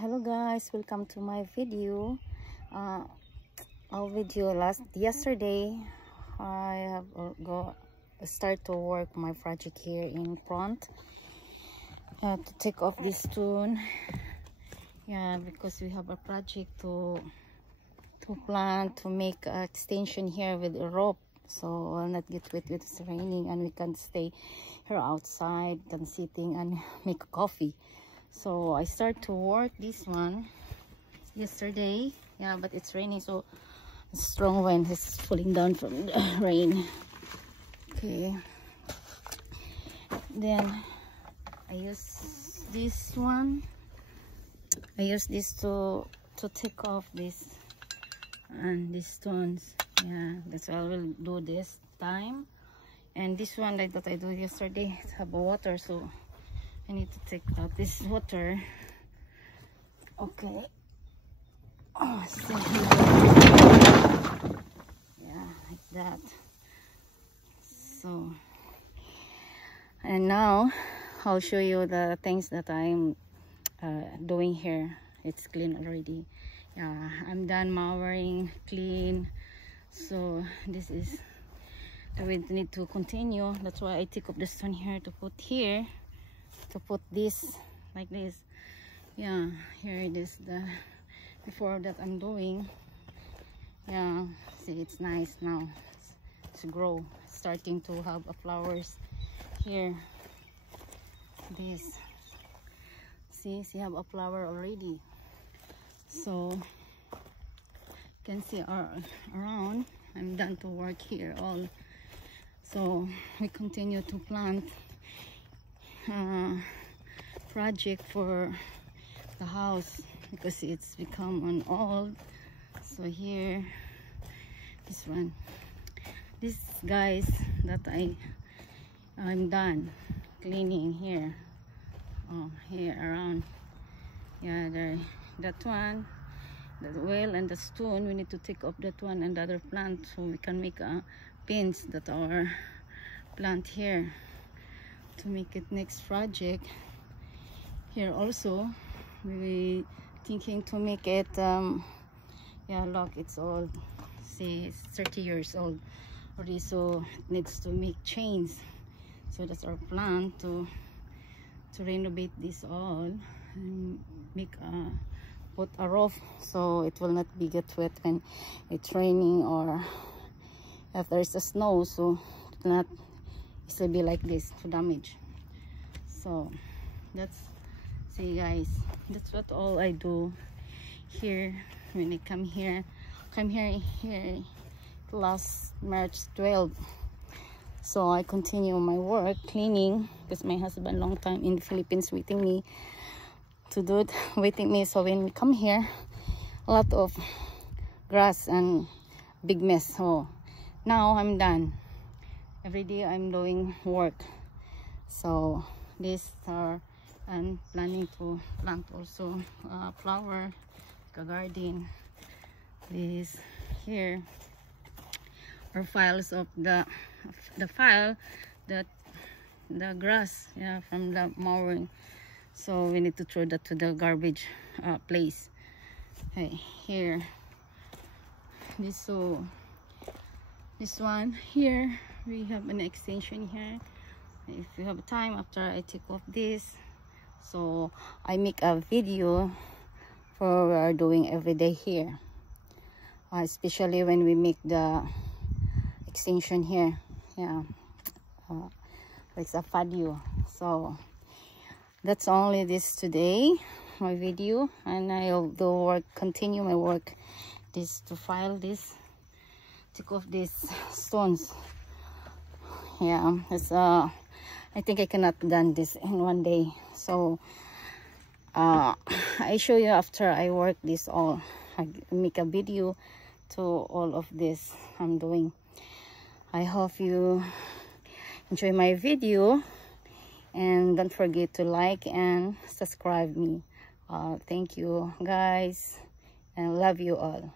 Hello guys, welcome to my video. Our video yesterday I have start to work my project here in front to take off this stone, because we have a project to plant, to make an extension here with a rope, so will not get wet with it's raining, and we can stay here outside and sitting and make coffee. So I start to work this one yesterday, but it's raining, so strong wind is falling down from the rain. Okay, then I use this one. I use this to take off this and these stones. That's why I will do this time. And this one, like that I do yesterday, it have water, so I need to take out this water. Okay. Still here. Like that. So, and now I'll show you the things that I'm doing here. It's clean already. I'm done mowing, clean. So this is the way we need to continue. That's why I take up the stone here to put here, to put this like this. Here it is, the before that I'm doing. See, it's nice now to grow, starting to have flowers here. This, see have a flower already. So you can see around. I'm done to work here all. So we continue to plant project for the house because it's become an old. So here, this one, this guys that I'm done cleaning here. Here around, there, that one, the well and the stone, we need to take off that one and the other plant, so we can make pins that are plant here to make it next project. Here also we thinking to make it look, it's old. See, it's 30 years old already, so it needs to make chains. So that's our plan to renovate this all and make put a roof, so it will not be get wet when it's raining or if there's a snow, so it will not easily be like this to damage. So that's, see guys, that's what all I do here when I come here last March 12. So I continue my work cleaning because my husband long time in the Philippines waiting me to do it, so when we come here, a lot of grass and big mess. So now I'm done. Every day I'm doing work. So these are, I'm planning to plant also flower, garden. This here are files of the file that the grass from the mowing, so we need to throw that to the garbage place. Here this one here, we have an extension here. If you have time after I take off this, so I make a video for we are doing every day here, especially when we make the extension here. It's a patio. So that's only this today, my video, and I'll continue my work this to file this, take off these stones. It's I think I cannot done this in one day, so I show you after I work this all. I make a video to all of this I'm doing. I hope you enjoy my video, and don't forget to like and subscribe me. Thank you guys, and love you all.